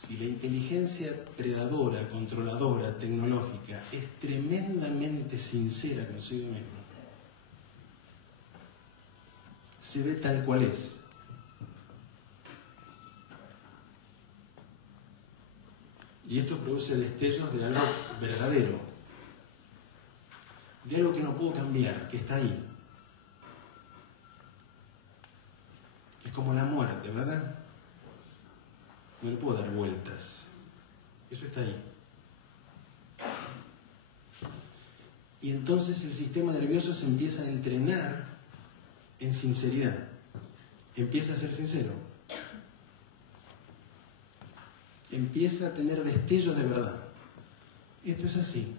Si la inteligencia predadora, controladora, tecnológica es tremendamente sincera consigo misma, se ve tal cual es. Y esto produce destellos de algo verdadero, de algo que no puedo cambiar, que está ahí. Es como la muerte, ¿verdad? No le puedo dar vueltas. Eso está ahí. Y entonces el sistema nervioso se empieza a entrenar en sinceridad. Empieza a ser sincero. Empieza a tener destellos de verdad. Esto es así.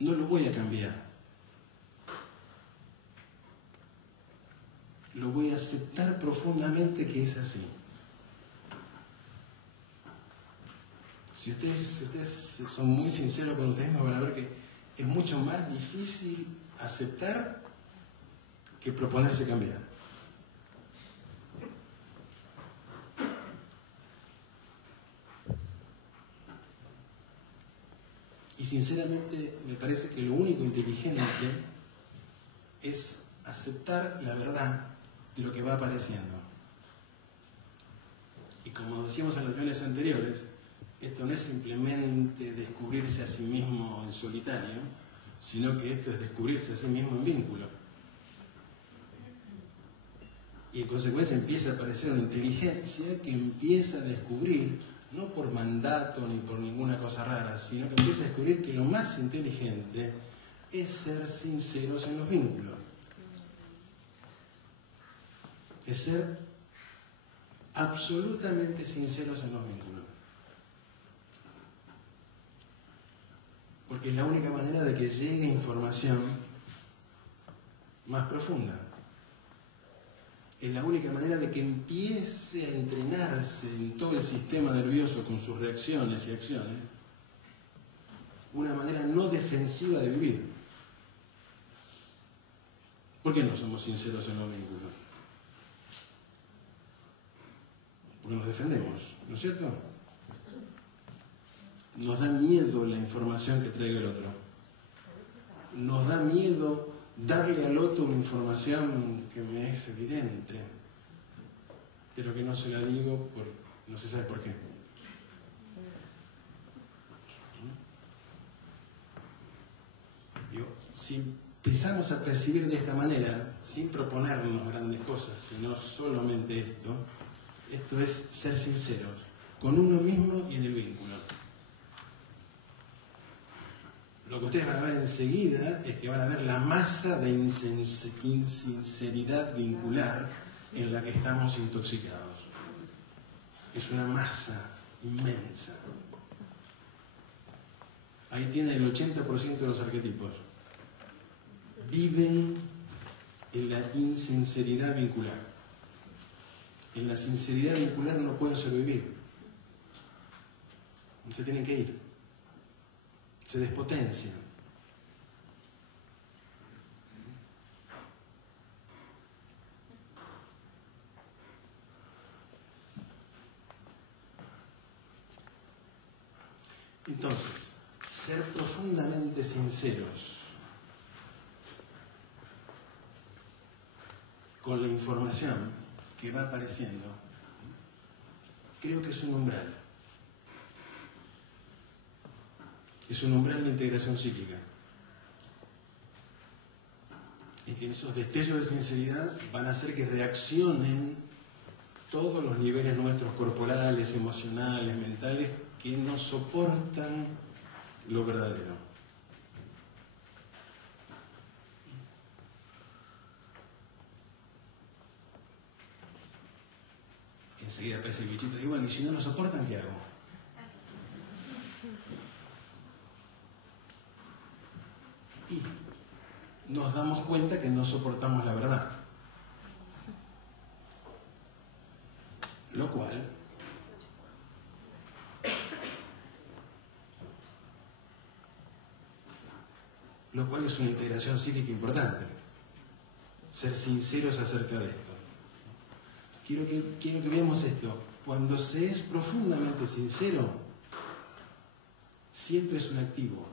No lo voy a cambiar. Lo voy a aceptar profundamente que es así. Si ustedes son muy sinceros con ustedes, van a ver que es mucho más difícil aceptar que proponerse cambiar. Y sinceramente me parece que lo único inteligente es aceptar la verdad de lo que va apareciendo. Y como decíamos en las reuniones anteriores, esto no es simplemente descubrirse a sí mismo en solitario, sino que esto es descubrirse a sí mismo en vínculo. Y en consecuencia empieza a aparecer una inteligencia que empieza a descubrir, no por mandato ni por ninguna cosa rara, sino que empieza a descubrir que lo más inteligente es ser sinceros en los vínculos. Es ser absolutamente sinceros en los vínculos. Porque es la única manera de que llegue información más profunda. Es la única manera de que empiece a entrenarse en todo el sistema nervioso con sus reacciones y acciones una manera no defensiva de vivir. ¿Por qué no somos sinceros en los vínculos? Porque nos defendemos, ¿no es cierto? Nos da miedo la información que traiga el otro. Nos da miedo darle al otro una información que me es evidente, pero que no se la digo por no se sabe por qué. Digo, si empezamos a percibir de esta manera, sin proponernos grandes cosas, sino solamente esto es ser sinceros con uno mismo y en el vínculo. Lo que ustedes van a ver enseguida es que van a ver la masa de insinceridad vincular en la que estamos intoxicados. Es una masa inmensa. Ahí tiene el 80% de los arquetipos. Viven en la insinceridad vincular. En la sinceridad vincular no pueden sobrevivir. Se tienen que ir. Se despotencian. Entonces, ser profundamente sinceros con la información que va apareciendo, creo que es un umbral. Es un umbral de integración psíquica. Y que esos destellos de sinceridad van a hacer que reaccionen todos los niveles nuestros corporales, emocionales, mentales, que no soportan lo verdadero. Enseguida aparece el bichito y digo, bueno, y si no lo soportan, ¿qué hago? Y nos damos cuenta que no soportamos la verdad. Lo cual lo cual es una integración psíquica importante. Ser sinceros acerca de esto. Quiero que veamos esto. Cuando se es profundamente sincero, siempre es un activo.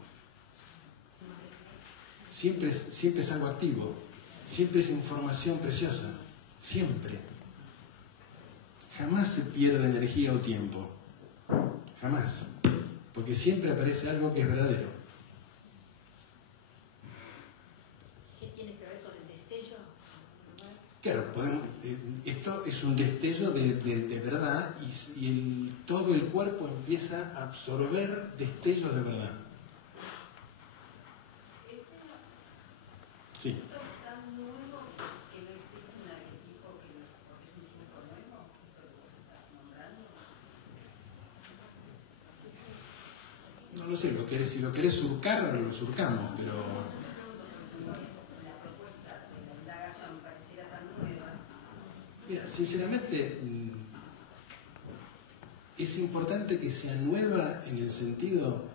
Siempre es algo activo. Siempre es información preciosa. Siempre. Jamás se pierde energía o tiempo. Jamás. Porque siempre aparece algo que es verdadero. ¿Qué tiene que ver con el destello? Claro, esto es un destello de verdad y todo el cuerpo empieza a absorber destellos de verdad. Sí. ¿Esto es tan nuevo que no existe un arquetipo porque es un tiempo nuevo? ¿Esto que vos estás nombrando? No lo sé, si lo querés surcar, lo surcamos, pero... La propuesta de la indagación pareciera tan nueva. Mira, sinceramente, es importante que sea nueva en el sentido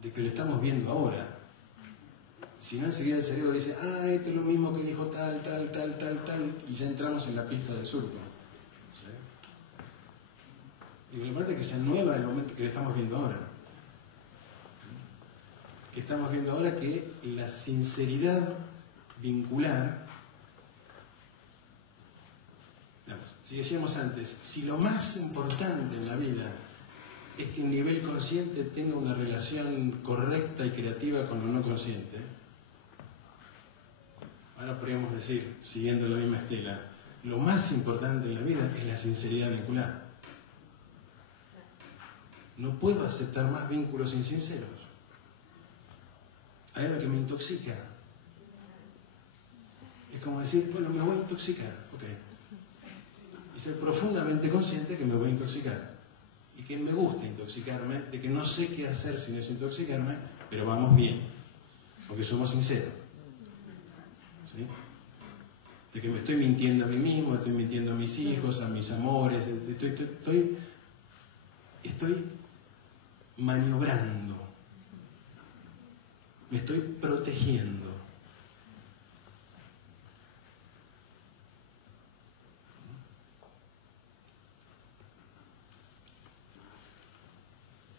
de que lo estamos viendo ahora. Si no, enseguida el cerebro dice, esto es lo mismo que dijo tal, y ya entramos en la pista del surco. ¿Sí? Digo, lo importante es que sea nueva en el momento que lo estamos viendo ahora. Que estamos viendo ahora que la sinceridad vincular, digamos, si decíamos antes, si lo más importante en la vida es que el nivel consciente tenga una relación correcta y creativa con lo no consciente, ahora podríamos decir, siguiendo la misma estela, lo más importante en la vida es la sinceridad vincular. No puedo aceptar más vínculos insinceros. Hay algo que me intoxica. Es como decir, bueno, me voy a intoxicar, ok. Y ser profundamente consciente que me voy a intoxicar. Y que me gusta intoxicarme, de que no sé qué hacer sin eso intoxicarme, pero vamos bien, porque somos sinceros. ¿Sí? De que me estoy mintiendo a mí mismo, estoy mintiendo a mis hijos, a mis amores, estoy maniobrando, me estoy protegiendo.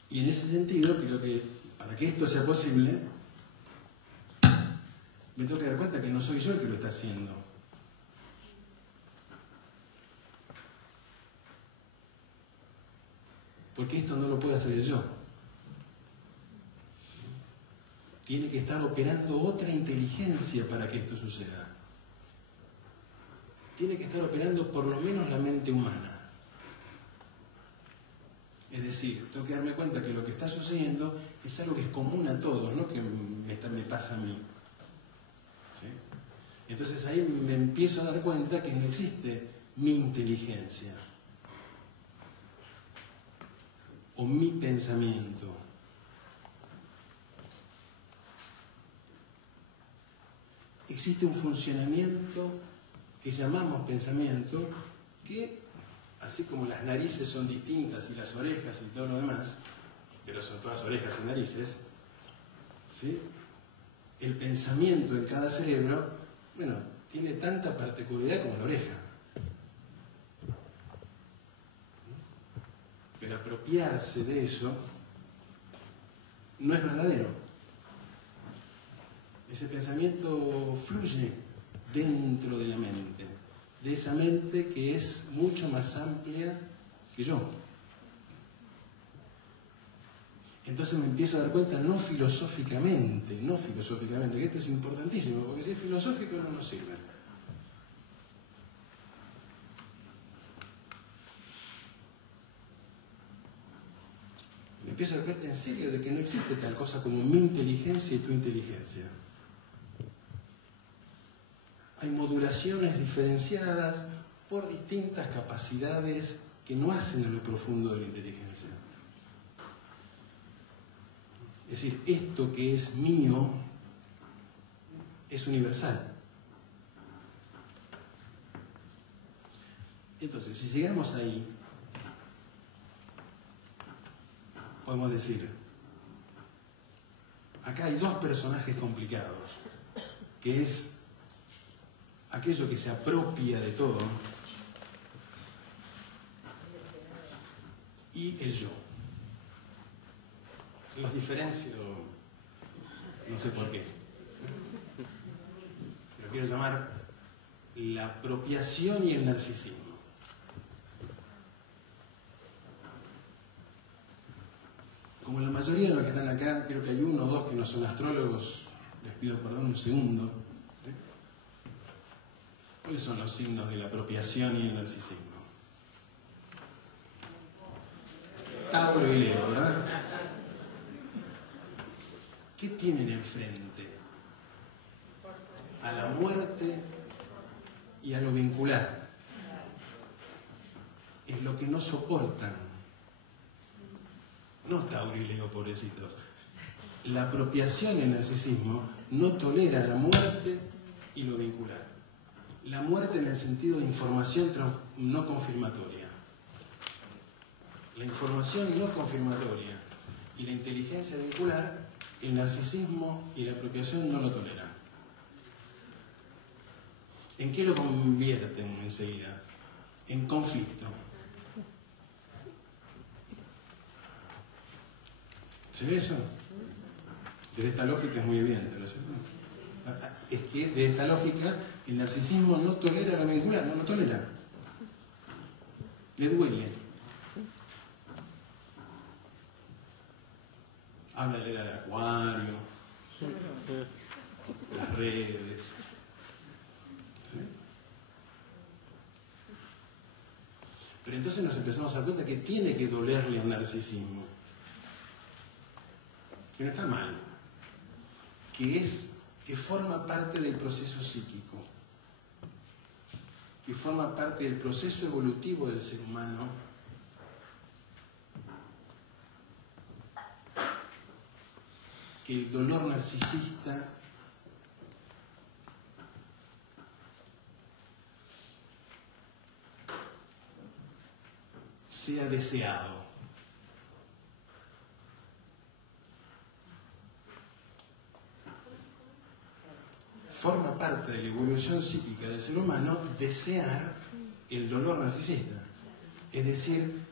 Y en ese sentido, creo que para que esto sea posible, me tengo que dar cuenta que no soy yo el que lo está haciendo. Porque esto no lo puede hacer yo. Tiene que estar operando otra inteligencia para que esto suceda. Tiene que estar operando por lo menos la mente humana. Es decir, tengo que darme cuenta que lo que está sucediendo es algo que es común a todos, no que me pasa a mí. ¿Sí? Entonces ahí me empiezo a dar cuenta que no existe mi inteligencia o mi pensamiento. Existe un funcionamiento que llamamos pensamiento que, así como las narices son distintas y las orejas y todo lo demás, pero son todas orejas y narices, ¿sí? El pensamiento en cada cerebro, bueno, tiene tanta particularidad como la oreja. Pero apropiarse de eso no es verdadero. Ese pensamiento fluye dentro de la mente, de esa mente que es mucho más amplia que yo. Entonces me empiezo a dar cuenta, no filosóficamente, que esto es importantísimo, porque si es filosófico no nos sirve. Me empiezo a dar cuenta en serio de que no existe tal cosa como mi inteligencia y tu inteligencia. Hay modulaciones diferenciadas por distintas capacidades que no hacen a lo profundo de la inteligencia. Es decir, esto que es mío es universal. Entonces, si llegamos ahí, podemos decir, acá hay dos personajes complicados, que es aquello que se apropia de todo y el yo. Los diferencio, no sé por qué. Lo quiero llamar la apropiación y el narcisismo. Como la mayoría de los que están acá, creo que hay uno o dos que no son astrólogos, les pido perdón un segundo. ¿Sí? ¿Cuáles son los signos de la apropiación y el narcisismo? Tauro y Leo, ¿verdad? ¿Qué tienen enfrente? A la muerte y a lo vincular. Es lo que no soportan. No Tauro y Leo, pobrecitos. La apropiación y el narcisismo no tolera la muerte y lo vincular. La muerte en el sentido de información no confirmatoria. La información no confirmatoria y la inteligencia vincular, el narcisismo y la apropiación no lo toleran. ¿En qué lo convierten enseguida? En conflicto. ¿Se ve eso? Desde esta lógica es muy evidente, ¿no es cierto? Es que de esta lógica el narcisismo no tolera lo vincular, no lo tolera. Le duele. Habla de la era de Acuario, las redes. ¿Sí? Pero entonces nos empezamos a dar cuenta que tiene que dolerle al narcisismo. Que no está mal. Que forma parte del proceso psíquico. Que forma parte del proceso evolutivo del ser humano. Que el dolor narcisista sea deseado. Forma parte de la evolución psíquica del ser humano desear el dolor narcisista. Es decir,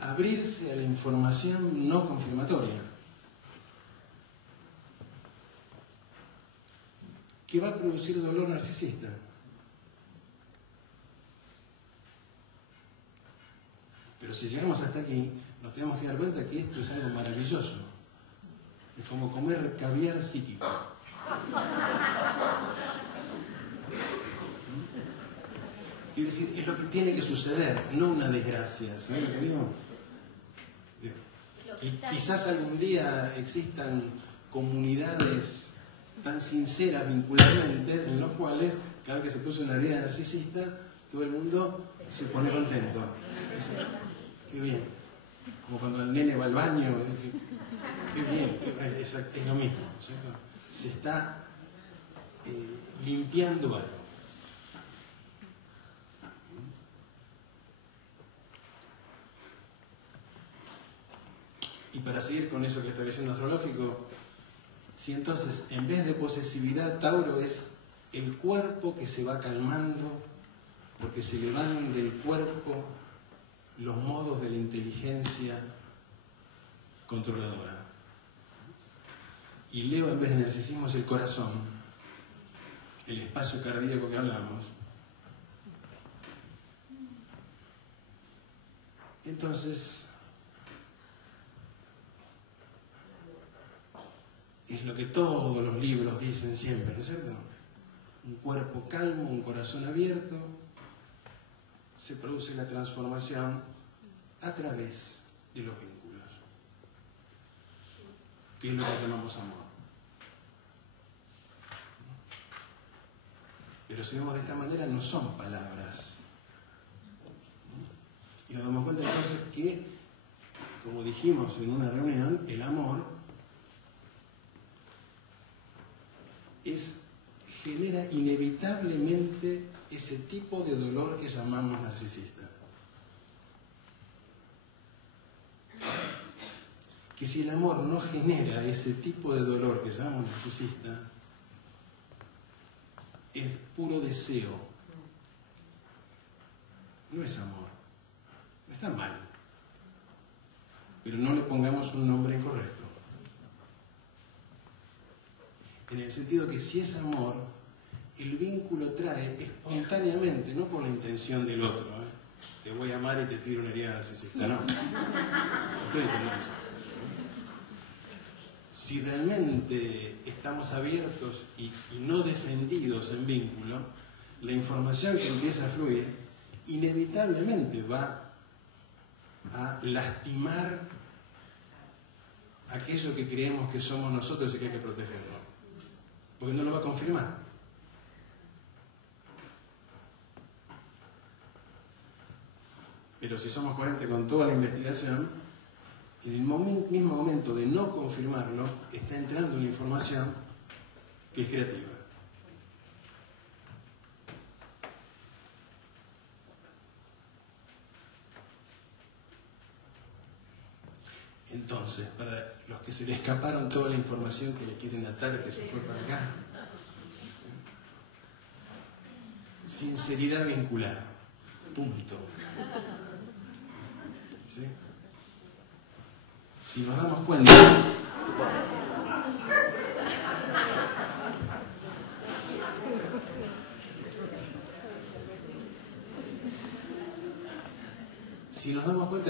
abrirse a la información no confirmatoria, que va a producir dolor narcisista. Pero si llegamos hasta aquí, nos tenemos que dar cuenta que esto es algo maravilloso. Es como comer caviar psíquico. Quiere decir, es lo que tiene que suceder, no una desgracia. ¿Sabes lo que digo? Y quizás algún día existan comunidades tan sinceras vincularmente en los cuales cada vez que se puso una idea narcisista todo el mundo se pone contento. Dice, qué bien, como cuando el nene va al baño, qué bien, es lo mismo, ¿cierto? Se está limpiando algo. Y para seguir con eso que está diciendo astrológico, si entonces en vez de posesividad, Tauro es el cuerpo que se va calmando porque se le van del cuerpo los modos de la inteligencia controladora. Y Leo en vez de narcisismo es el corazón, el espacio cardíaco que hablamos. Entonces, es lo que todos los libros dicen siempre, ¿no es cierto? Un cuerpo calmo, un corazón abierto, se produce la transformación a través de los vínculos, que es lo que llamamos amor. Pero si vemos de esta manera, no son palabras. Y nos damos cuenta entonces que, como dijimos en una reunión, el amor genera inevitablemente ese tipo de dolor que llamamos narcisista. que si el amor no genera ese tipo de dolor que llamamos narcisista, es puro deseo. No es amor. No está mal. Pero no le pongamos un nombre incorrecto. En el sentido que si es amor, el vínculo trae espontáneamente, no por la intención del otro. Te voy a amar y te tiro una herida narcisista. No. No estoy diciendo eso. Si realmente estamos abiertos y no defendidos en vínculo, la información que empieza a fluir inevitablemente va a lastimar aquello que creemos que somos nosotros y que hay que protegerlo, porque no lo va a confirmar. Pero si somos coherentes con toda la investigación, en el mismo momento de no confirmarlo, está entrando una información que es creativa. Entonces, para los que se le escaparon toda la información que le quieren atar, que se fue para acá, sinceridad vincular, punto. ¿Sí? Si nos damos cuenta,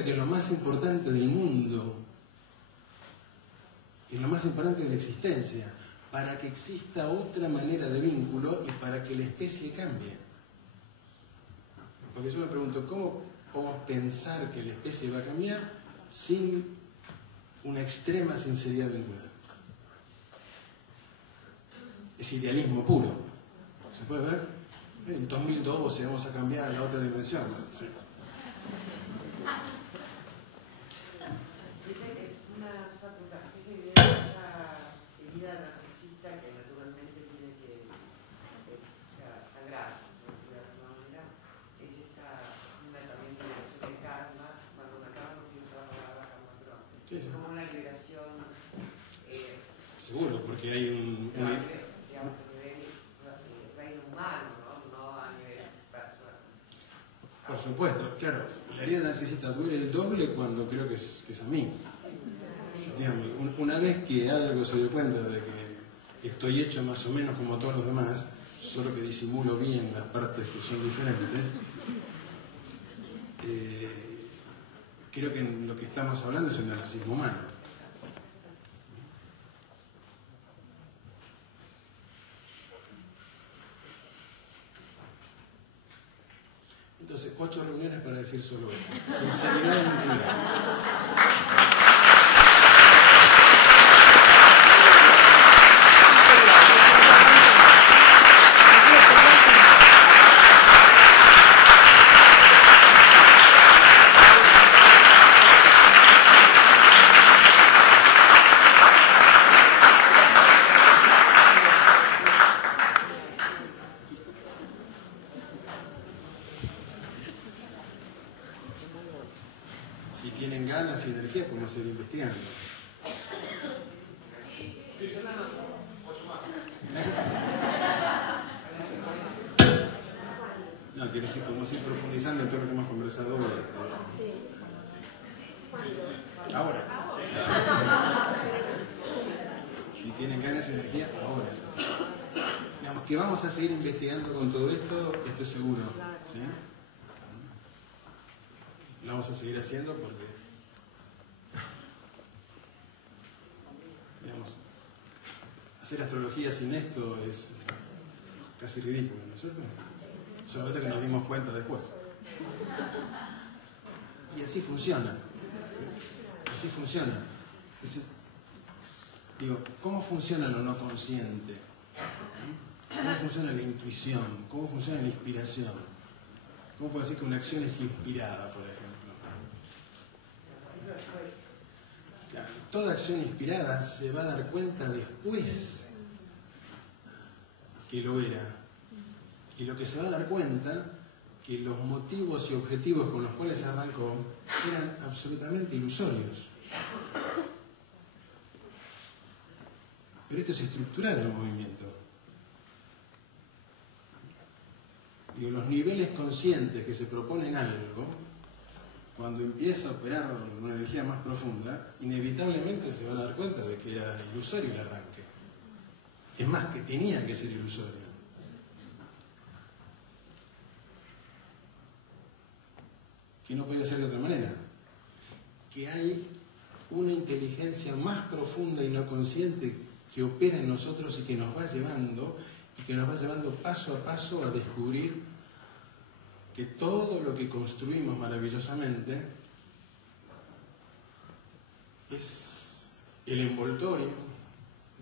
que lo más importante del mundo es lo más importante de la existencia, para que exista otra manera de vínculo y para que la especie cambie. Porque yo me pregunto, ¿cómo podemos pensar que la especie va a cambiar sin una extrema sinceridad vincular? Es idealismo puro. ¿Se puede ver? En 2002 vamos a cambiar a la otra dimensión. Sí. Seguro, porque hay un digamos, a nivel reino humano, no a nivel personal. Por supuesto, claro, la herida narcisista duele el doble cuando creo que es a mí. Digamos, una vez que algo se dio cuenta de que estoy hecho más o menos como todos los demás, solo que disimulo bien las partes que son diferentes, creo que lo que estamos hablando es el narcisismo humano. Entonces, 8 reuniones para decir solo esto. Sinceridad vincular. Si tienen ganas y energía, podemos seguir investigando. No, quiero decir, podemos ir profundizando en todo lo que hemos conversado hoy. Ahora. Si tienen ganas y energía, ahora. Digamos que vamos a seguir investigando con todo esto, estoy seguro. ¿Sí? Lo vamos a seguir haciendo porque, digamos, hacer astrología sin esto es casi ridículo, ¿no es cierto? Solamente que nos dimos cuenta después. Y así funciona. ¿Sí? Así funciona. Entonces, digo, ¿cómo funciona lo no consciente? ¿Cómo funciona la intuición? ¿Cómo funciona la inspiración? ¿Cómo puedo decir que una acción es inspirada, por ejemplo? Toda acción inspirada se va a dar cuenta después que lo era. Y lo que se va a dar cuenta, que los motivos y objetivos con los cuales arrancó eran absolutamente ilusorios. Pero esto es estructural el movimiento. Digo, los niveles conscientes que se proponen algo, cuando empieza a operar una energía más profunda, inevitablemente se van a dar cuenta de que era ilusorio el arranque. Es más, que tenía que ser ilusorio. Que no puede ser de otra manera. Que hay una inteligencia más profunda y no consciente que opera en nosotros y que nos va llevando paso a paso a descubrir que todo lo que construimos maravillosamente es el envoltorio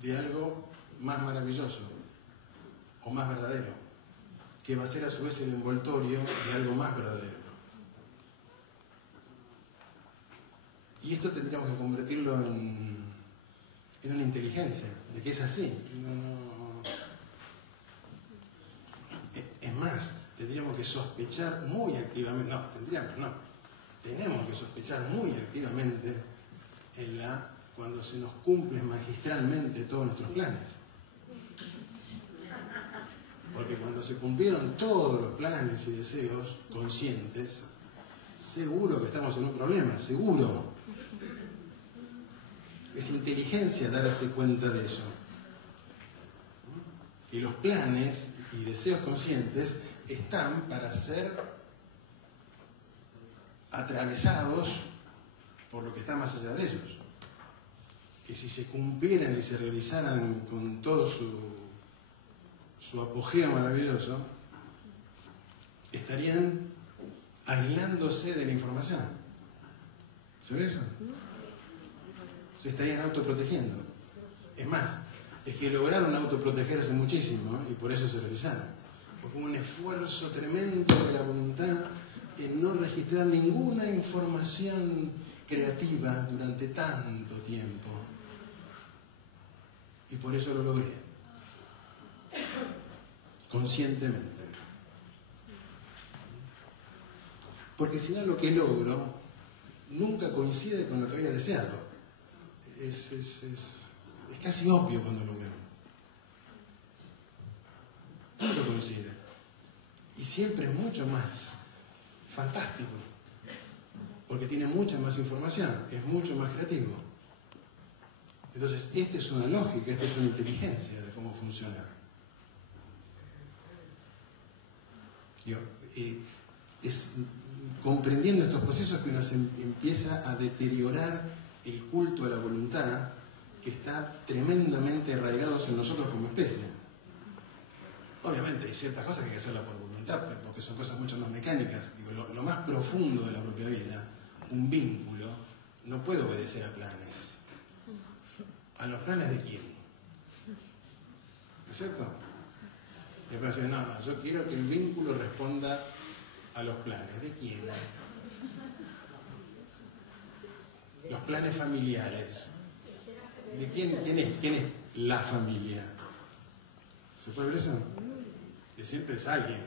de algo más maravilloso o más verdadero, que va a ser a su vez el envoltorio de algo más verdadero. Y esto tendríamos que convertirlo en una inteligencia, de que es así. Es más, tendríamos que sospechar muy activamente, tenemos que sospechar muy activamente cuando se nos cumplen magistralmente todos nuestros planes. Porque cuando se cumplieron todos los planes y deseos conscientes, seguro que estamos en un problema, seguro. Es inteligencia darse cuenta de eso. Que los planes y deseos conscientes están para ser atravesados por lo que está más allá de ellos. Que si se cumplieran y se realizaran con todo su apogeo maravilloso, estarían aislándose de la información. ¿Se ve eso? Se estarían autoprotegiendo. Es más, es que lograron autoprotegerse muchísimo, ¿eh? Y por eso se realizaron. Porque hubo un esfuerzo tremendo de la voluntad en no registrar ninguna información creativa durante tanto tiempo. Y por eso lo logré. Conscientemente. Porque si no, lo que logro nunca coincide con lo que había deseado. Es casi obvio cuando lo veo. Nunca coincide. Y siempre es mucho más fantástico. Porque tiene mucha más información, es mucho más creativo. Entonces, esta es una lógica, esta es una inteligencia de cómo funciona. Es comprendiendo estos procesos que uno se empieza a deteriorar el culto a la voluntad que está tremendamente arraigados en nosotros como especie. Obviamente hay ciertas cosas que hay que hacerlas por voluntad, porque son cosas mucho más mecánicas. Digo, lo más profundo de la propia vida, un vínculo, no puede obedecer a planes. ¿A los planes de quién? ¿No es cierto? Y después decir, no, yo quiero que el vínculo responda a los planes. ¿De quién? Los planes familiares. ¿De quién es la familia? ¿Se puede ver eso? Que siempre es alguien.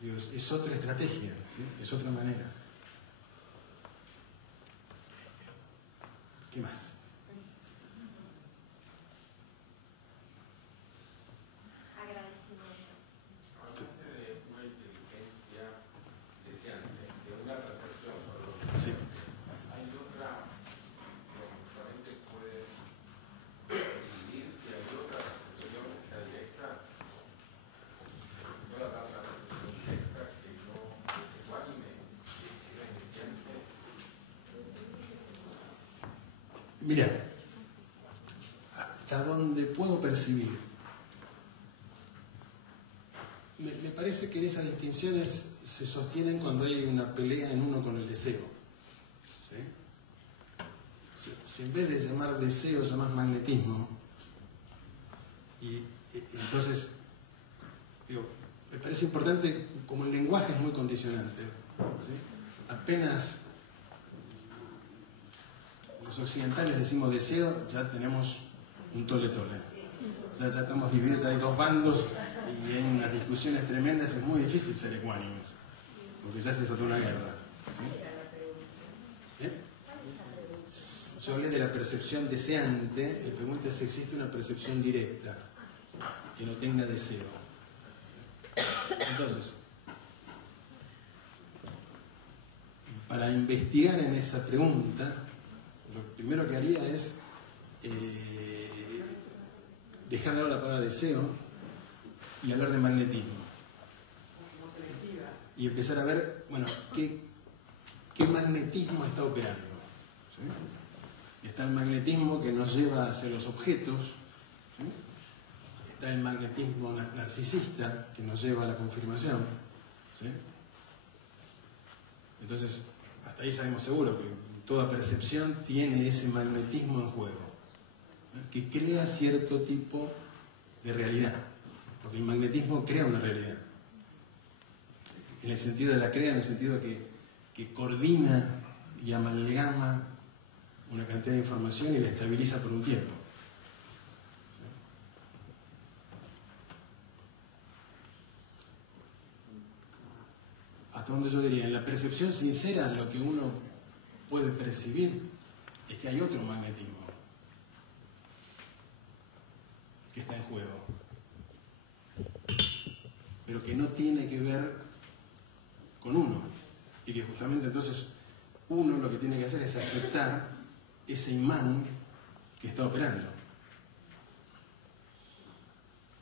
Dios, es otra estrategia, ¿sí? Es otra manera. ¿Qué más? Mira, hasta donde puedo percibir, me parece que en esas distinciones se sostienen cuando hay una pelea en uno con el deseo. ¿Sí? Si en vez de llamar deseo llamas magnetismo, y entonces, me parece importante, como el lenguaje es muy condicionante, ¿sí? Apenas los occidentales decimos deseo, ya tenemos un tole-tole. Ya estamos viviendo, ya hay dos bandos y en unas discusiones tremendas, es muy difícil ser ecuánimes, porque ya se desató una guerra. ¿Sí? Yo hablé de la percepción deseante, la pregunta es si existe una percepción directa que no tenga deseo. Entonces, para investigar en esa pregunta, lo primero que haría es dejar de hablar la palabra deseo y hablar de magnetismo. Y empezar a ver, bueno, qué magnetismo está operando. ¿Sí? Está el magnetismo que nos lleva hacia los objetos, ¿sí? Está el magnetismo narcisista que nos lleva a la confirmación, ¿sí? Entonces, hasta ahí sabemos seguro que toda percepción tiene ese magnetismo en juego, ¿sí? Que crea cierto tipo de realidad, porque el magnetismo crea una realidad, en el sentido de la crea, en el sentido de que coordina y amalgama una cantidad de información y la estabiliza por un tiempo. Hasta donde yo diría, en la percepción sincera, lo que uno puede percibir es que hay otro magnetismo que está en juego, pero que no tiene que ver con uno, y que justamente entonces uno lo que tiene que hacer es aceptar ese imán que está operando.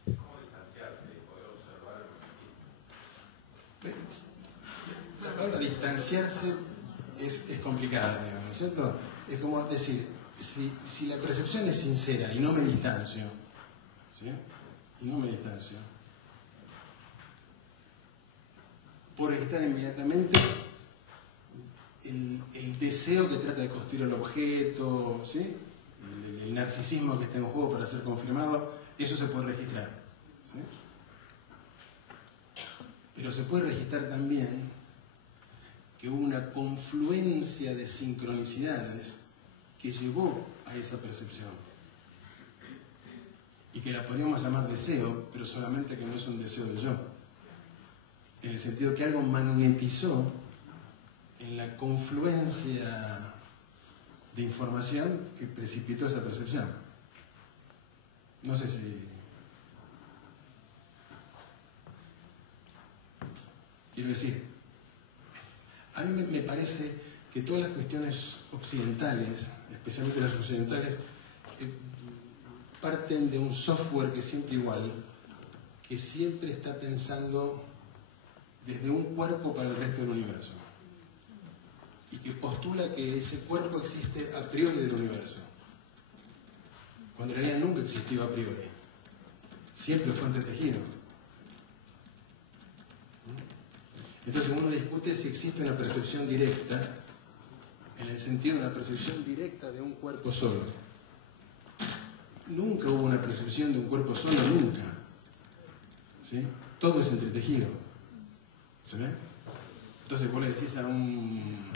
¿Cómo distanciarte y poder observar el magnetismo? La palabra distanciarse es complicada, digamos, ¿no es cierto? Es como decir, si la percepción es sincera y no me distancio, ¿sí? Y no me distancio, por estar inmediatamente el deseo que trata de construir el objeto, ¿sí? El narcisismo que está en juego para ser confirmado, eso se puede registrar, ¿sí? Pero se puede registrar también que hubo una confluencia de sincronicidades que llevó a esa percepción y que la podríamos llamar deseo, pero solamente que no es un deseo de yo, en el sentido que algo magnetizó en la confluencia de información que precipitó esa percepción. No sé si... Quiero decir, a mí me parece que todas las cuestiones occidentales, especialmente las occidentales, parten de un software que es siempre igual, que siempre está pensando desde un cuerpo para el resto del universo, y que postula que ese cuerpo existe a priori del universo, cuando en realidad nunca existió a priori, siempre fue entretejido. Entonces uno discute si existe una percepción directa, en el sentido de una percepción directa de un cuerpo solo. Nunca hubo una percepción de un cuerpo solo, nunca. ¿Sí? Todo es entretejido. ¿Se ve? Entonces vos le decís a un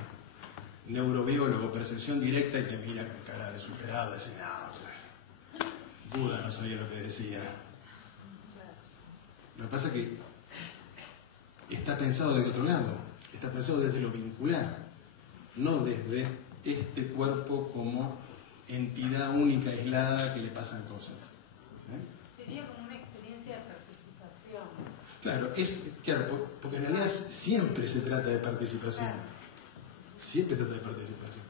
neurobiólogo percepción directa y te mira con cara de superado, decís, no, Buda no sabía lo que decía. Lo que pasa es que está pensado de otro lado, está pensado desde lo vincular, no desde este cuerpo como entidad única, aislada, que le pasan cosas. ¿Sí? Sería como una experiencia de participación. Claro, porque en realidad siempre se trata de participación. Siempre se trata de participación.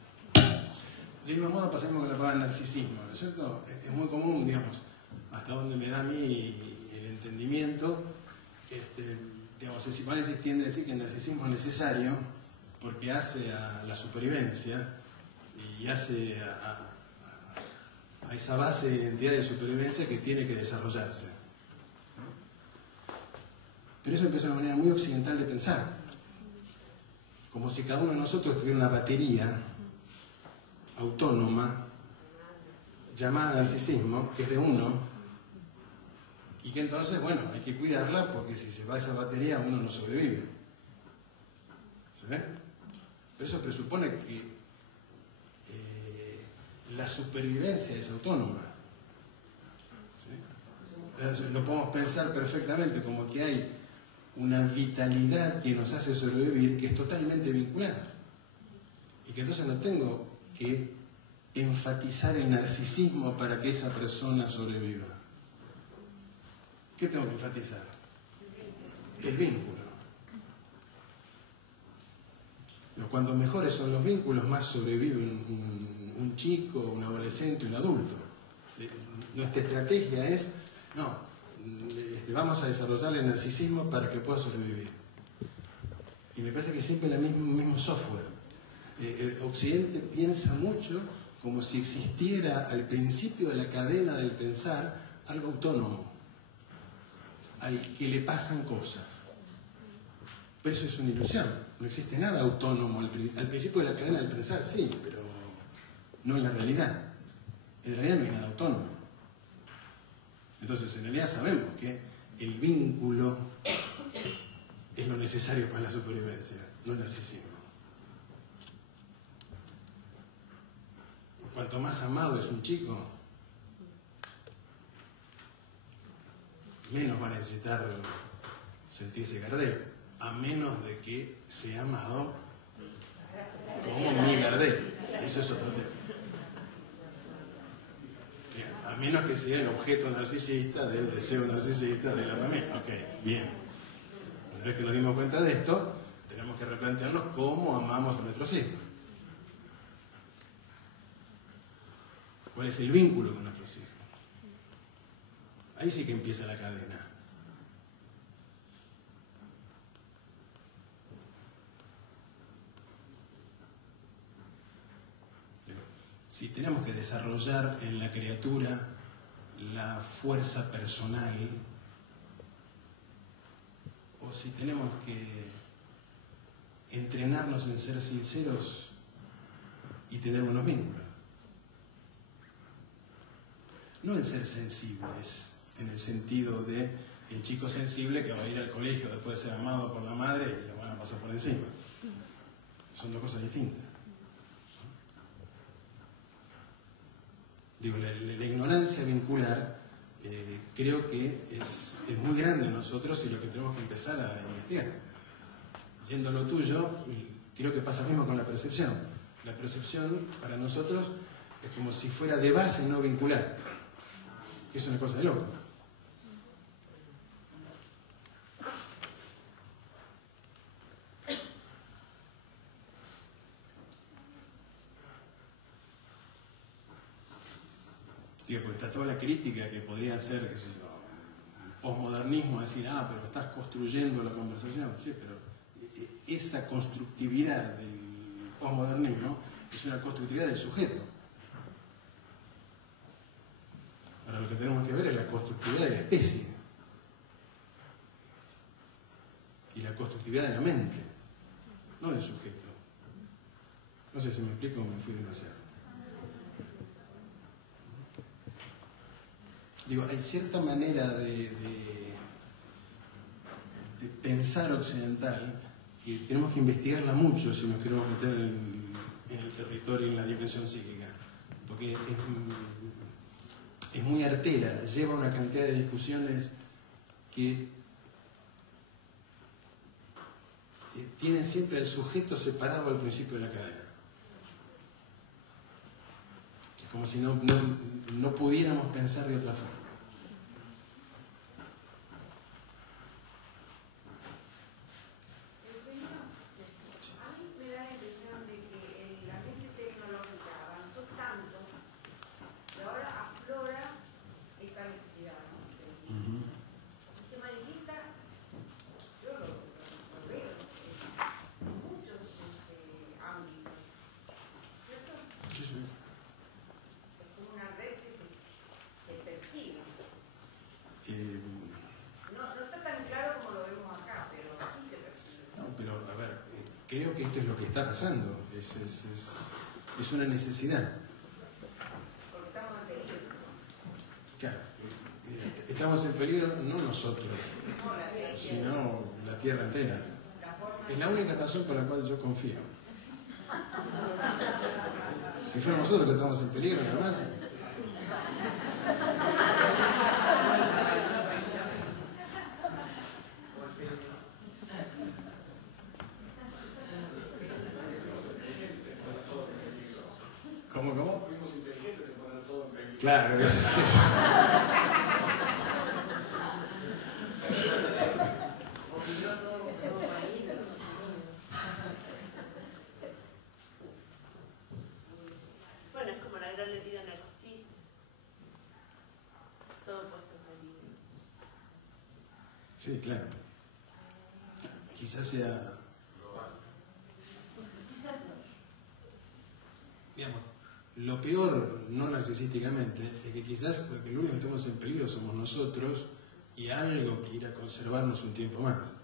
De mismo modo pasamos con la palabra narcisismo, ¿no es cierto? Es muy común, digamos, hasta donde me da a mí el entendimiento, digamos, el psicoanálisis tiende a decir que el narcisismo es necesario porque hace a la supervivencia y hace a esa base de identidad de supervivencia que tiene que desarrollarse. Pero eso empieza una manera muy occidental de pensar, como si cada uno de nosotros tuviera una batería autónoma llamada narcisismo, que es de uno, y que entonces, bueno, hay que cuidarla porque si se va esa batería uno no sobrevive. ¿Se ve? Pero eso presupone que la supervivencia es autónoma. ¿Sí? Lo podemos pensar perfectamente como que hay una vitalidad que nos hace sobrevivir que es totalmente vincular. Y que entonces no tengo que enfatizar el narcisismo para que esa persona sobreviva. ¿Qué tengo que enfatizar? El vínculo. Cuando mejores son los vínculos, más sobrevive un chico, un adolescente, un adulto. Nuestra estrategia es, no, vamos a desarrollar el narcisismo para que pueda sobrevivir. Y me parece que siempre es el mismo software. Occidente piensa mucho como si existiera al principio de la cadena del pensar algo autónomo, al que le pasan cosas. Pero eso es una ilusión, no existe nada autónomo. Al principio de la cadena del pensar sí, pero no en la realidad. En realidad no hay nada autónomo. Entonces en realidad sabemos que el vínculo es lo necesario para la supervivencia, no el narcisismo. Cuanto más amado es un chico, menos va a necesitar sentirse Gardel, a menos de que sea amado como mi Gardel. Eso es otro tema. Bien, a menos que sea el objeto narcisista del deseo narcisista de la familia. Ok, bien. Una vez que nos dimos cuenta de esto, tenemos que replantearnos cómo amamos a nuestros hijos. ¿Cuál es el vínculo con nuestros hijos? Ahí sí que empieza la cadena. Si tenemos que desarrollar en la criatura la fuerza personal, o si tenemos que entrenarnos en ser sinceros y tener buenos vínculos. No en ser sensibles, en el sentido de el chico sensible que va a ir al colegio después de ser amado por la madre y lo van a pasar por encima. Son dos cosas distintas. Digo, la ignorancia vincular creo que es muy grande en nosotros y lo que tenemos que empezar a investigar. Yendo a lo tuyo, creo que pasa lo mismo con la percepción. La percepción para nosotros es como si fuera de base no vincular. Es una cosa de loco. Digo, porque está toda la crítica que podría hacer, qué sé yo, el posmodernismo, decir, pero estás construyendo la conversación. Sí, pero esa constructividad del posmodernismo es una constructividad del sujeto. Ahora lo que tenemos que ver es la constructividad de la especie y la constructividad de la mente, no del sujeto. No sé si me explico o me fui demasiado. Digo, hay cierta manera de pensar occidental que tenemos que investigarla mucho si nos queremos meter en el territorio, en la dimensión psíquica, porque es muy artera, lleva una cantidad de discusiones que tienen siempre al sujeto separado al principio de la cadena. Es como si no pudiéramos pensar de otra forma. Creo que esto es lo que está pasando, es una necesidad. Porque estamos en peligro. Claro, estamos en peligro no nosotros, sino la tierra entera. Es la única razón por la cual yo confío. Si fuéramos nosotros que estamos en peligro, nada más. ¿Cómo? Fuimos inteligentes en poner todo en peligro. Claro, es. Bueno, es como la gran herida narcisista. Todo puesto en peligro. Sí, claro. Quizás sea. Digamos, lo peor, no narcisísticamente, es que quizás lo único que estamos en peligro somos nosotros y algo que ir a conservarnos un tiempo más.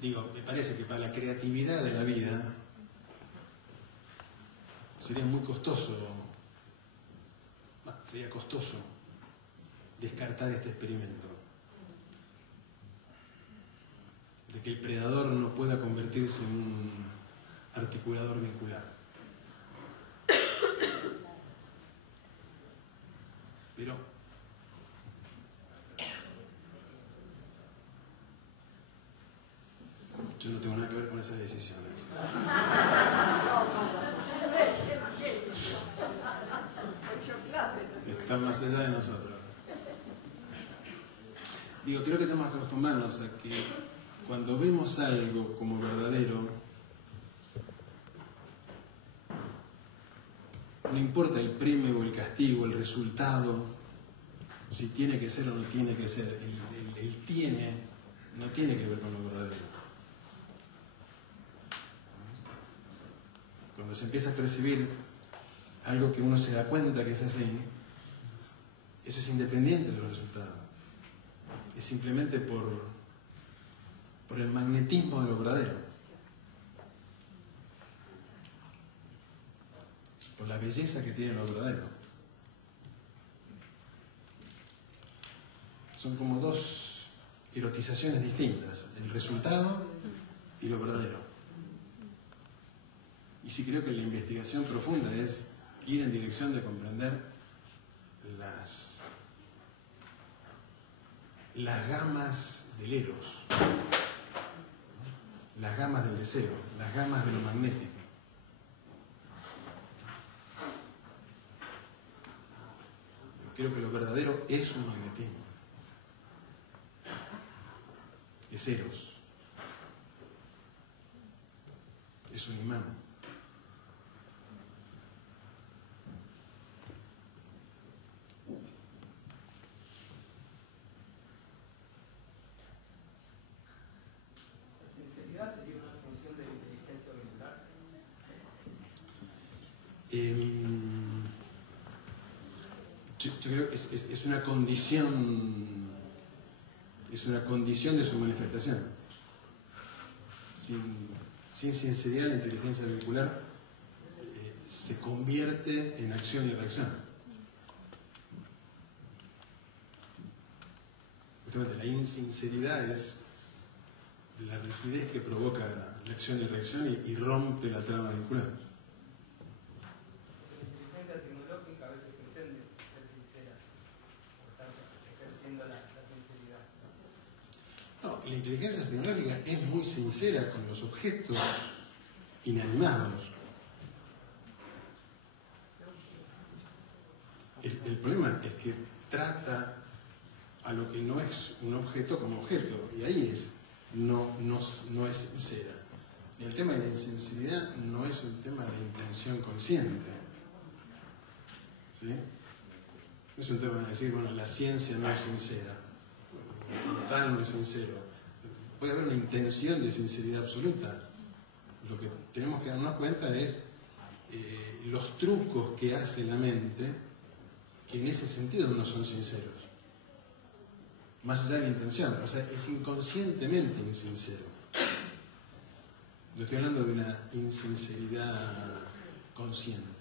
Digo, me parece que para la creatividad de la vida sería muy costoso, sería costoso descartar este experimento. De que el predador no pueda convertirse en un articulador vincular. Pero yo no tengo nada que ver con esas decisiones. Están más allá de nosotros. Digo, creo que tenemos que acostumbrarnos a que cuando vemos algo como verdadero, no importa el premio o el castigo, el resultado, si tiene que ser o no tiene que ser, el tiene no tiene que ver con lo verdadero. Cuando se empieza a percibir algo que uno se da cuenta que es así, eso es independiente de los resultados. Es simplemente por el magnetismo de lo verdadero, por la belleza que tiene lo verdadero. Son como dos erotizaciones distintas, el resultado y lo verdadero. Y sí creo que la investigación profunda es ir en dirección de comprender las gamas del eros, las gamas del deseo, las gamas de lo magnético. Creo que lo verdadero es un magnetismo. Es eros. Es un imán. Yo creo que es una condición de su manifestación. Sin sinceridad, la inteligencia vincular se convierte en acción y reacción. Justamente la insinceridad es la rigidez que provoca la acción y reacción y rompe la trama vincular. La inteligencia tecnológica es muy sincera con los objetos inanimados. El problema es que trata a lo que no es un objeto como objeto, y ahí no es sincera. Y el tema de la insinceridad no es un tema de intención consciente. ¿Sí? No es un tema de decir, bueno, la ciencia no es sincera, como tal no es sincero. Puede haber una intención de sinceridad absoluta. Lo que tenemos que darnos cuenta es los trucos que hace la mente, que en ese sentido no son sinceros. Más allá de la intención, o sea, es inconscientemente insincero. No estoy hablando de una insinceridad consciente.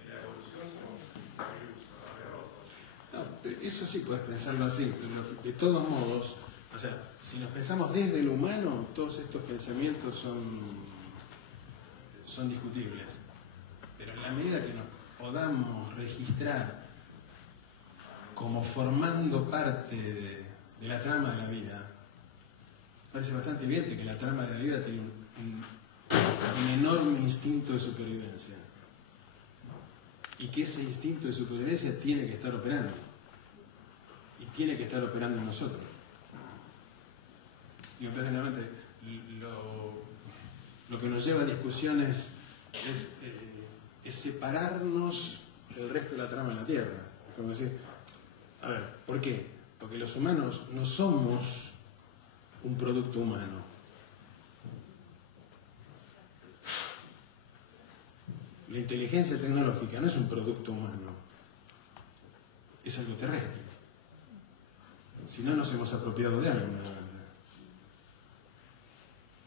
La Eso sí puedes pensarlo así, pero de todos modos, o sea, si nos pensamos desde lo humano, todos estos pensamientos son discutibles. Pero en la medida que nos podamos registrar como formando parte de la trama de la vida, parece bastante evidente que la trama de la vida tiene un enorme instinto de supervivencia. Y que ese instinto de supervivencia tiene que estar operando. Y tiene que estar operando en nosotros. Y personalmente, lo que nos lleva a discusiones es separarnos del resto de la trama de la Tierra. Es como decir, a ver, ¿por qué? Porque los humanos no somos un producto humano. La inteligencia tecnológica no es un producto humano, es algo terrestre. Si no, nos hemos apropiado de algo.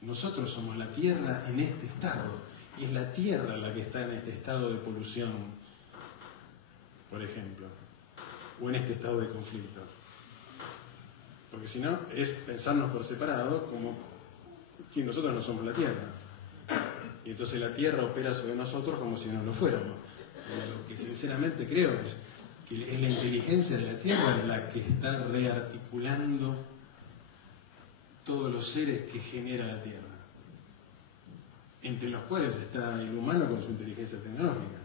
Nosotros somos la Tierra en este estado, y es la Tierra la que está en este estado de polución, por ejemplo, o en este estado de conflicto. Porque si no, es pensarnos por separado como que nosotros no somos la Tierra. Y entonces la Tierra opera sobre nosotros como si no lo fuéramos. Lo que sinceramente creo es que es la inteligencia de la Tierra la que está rearticulando todos los seres que genera la Tierra, entre los cuales está el humano con su inteligencia tecnológica.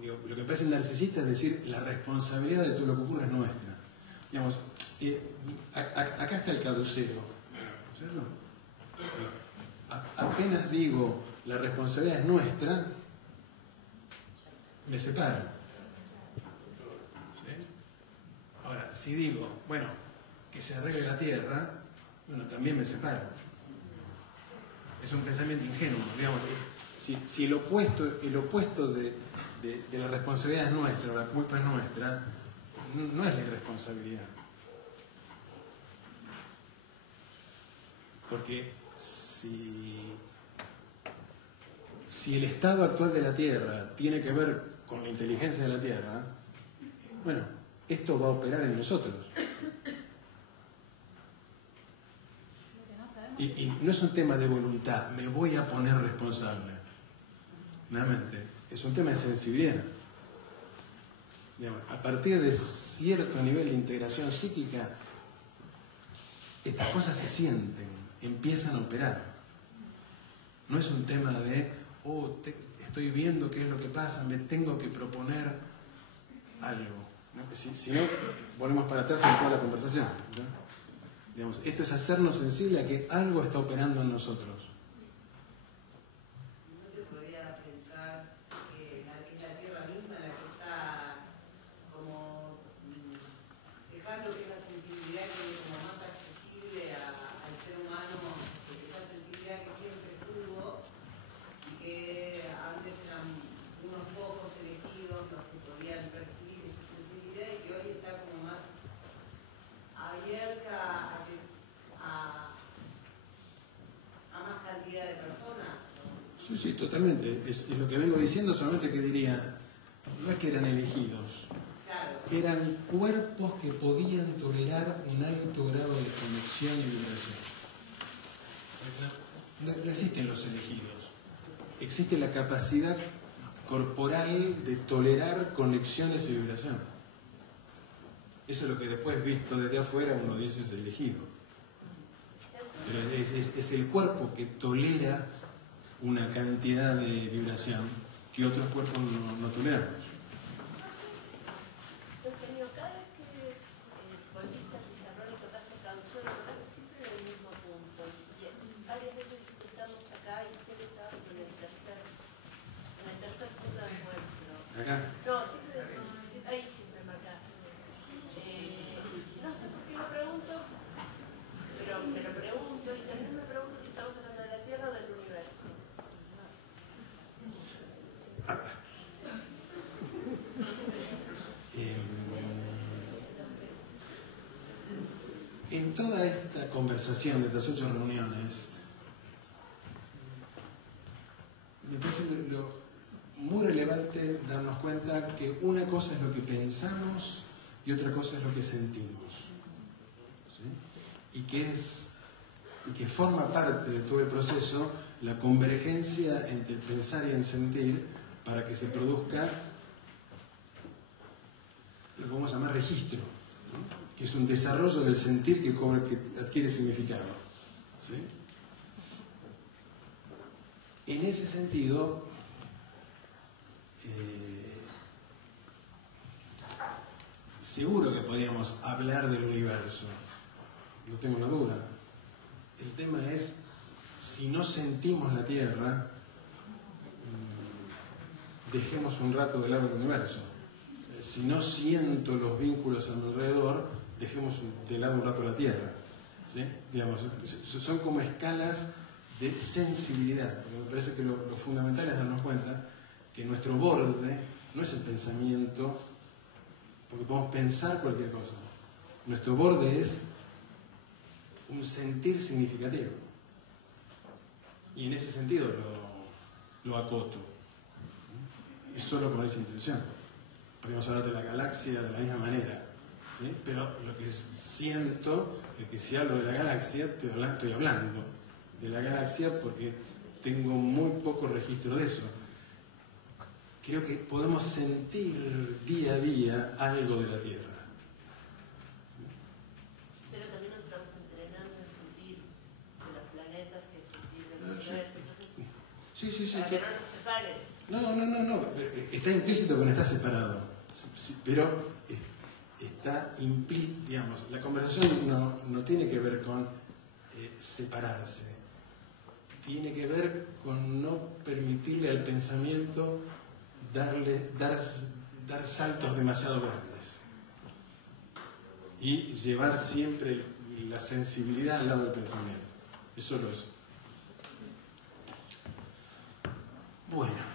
Digo, lo que parece narcisista es decir, la responsabilidad de todo lo que ocurre es nuestra. Digamos, acá está el caducero, ¿cierto? Apenas digo la responsabilidad es nuestra, me separo. ¿Sí? Ahora, si digo, bueno, que se arregle la Tierra, bueno, también me separo. Es un pensamiento ingenuo, digamos. Si el opuesto de la responsabilidad es nuestra, o la culpa es nuestra, no es la irresponsabilidad. Porque si el estado actual de la Tierra tiene que ver con la inteligencia de la Tierra, bueno, esto va a operar en nosotros. Y no es un tema de voluntad, me voy a poner responsable. Nuevamente, es un tema de sensibilidad. Digamos, a partir de cierto nivel de integración psíquica, estas cosas se sienten, empiezan a operar. No es un tema de, estoy viendo qué es lo que pasa, me tengo que proponer algo. ¿No? Si no, volvemos para atrás en toda la conversación, ¿no? Digamos, esto es hacernos sensibles a que algo está operando en nosotros. ¿No se podría pensar que es la Tierra misma la que está como dejando que esa sensibilidad quede como más accesible al ser humano, esa sensibilidad que siempre tuvo y que antes eran unos pocos elegidos los que podían percibir esa sensibilidad y que hoy está como más abierta a más cantidad de personas? Sí, totalmente. Es lo que vengo diciendo, solamente que diría, no es que eran elegidos, Claro. eran cuerpos que podían tolerar un alto grado de conexión y vibración. No existen los elegidos, existe la capacidad corporal de tolerar conexiones y vibración. Eso es lo que después, visto desde afuera, uno dice es elegido. Pero es el cuerpo que tolera una cantidad de vibración que otros cuerpos no toleramos. Eugenio, cada vez que volviste a Pizarrón y tocaste canción, tocaste siempre en el mismo punto. Y varias veces disfrutamos acá y sé que estabas en el tercer punto de encuentro. Acá. No, siempre, ahí siempre marcaste. No sé por qué lo pregunto, pero me lo pregunto y también me pregunto si estamos hablando de la Tierra o del universo. En toda esta conversación de estas 8 reuniones, me parece lo muy relevante que una cosa es lo que pensamos y otra cosa es lo que sentimos. ¿Sí? Y que forma parte de todo el proceso la convergencia entre el pensar y el sentir para que se produzca lo que vamos a llamar registro, ¿no? Que es un desarrollo del sentir que adquiere significado. ¿Sí? En ese sentido, seguro que podríamos hablar del universo, no tengo una duda. El tema es, si no sentimos la Tierra, dejemos un rato de lado el universo. Si no siento los vínculos a mi alrededor, dejemos de lado un rato la Tierra. ¿Sí? Digamos, son como escalas de sensibilidad, porque me parece que lo fundamental es darnos cuenta que nuestro borde no es el pensamiento, porque podemos pensar cualquier cosa. Nuestro borde es un sentir significativo. Y en ese sentido lo acoto. Y solo con esa intención. Podríamos hablar de la galaxia de la misma manera. ¿Sí? Pero lo que siento es que si hablo de la galaxia, estoy hablando de la galaxia porque tengo muy poco registro de eso. Creo que podemos sentir día a día algo de la Tierra. Pero también nos estamos entrenando en sentir de los planetas y en sentir del universo. Entonces, Sí. para que no nos separe. No. Está implícito que no está separado. Sí, pero está implícito, digamos, la conversación no tiene que ver con separarse. Tiene que ver con no permitirle al pensamiento dar saltos demasiado grandes y llevar siempre la sensibilidad al lado del pensamiento. Es solo eso. Bueno.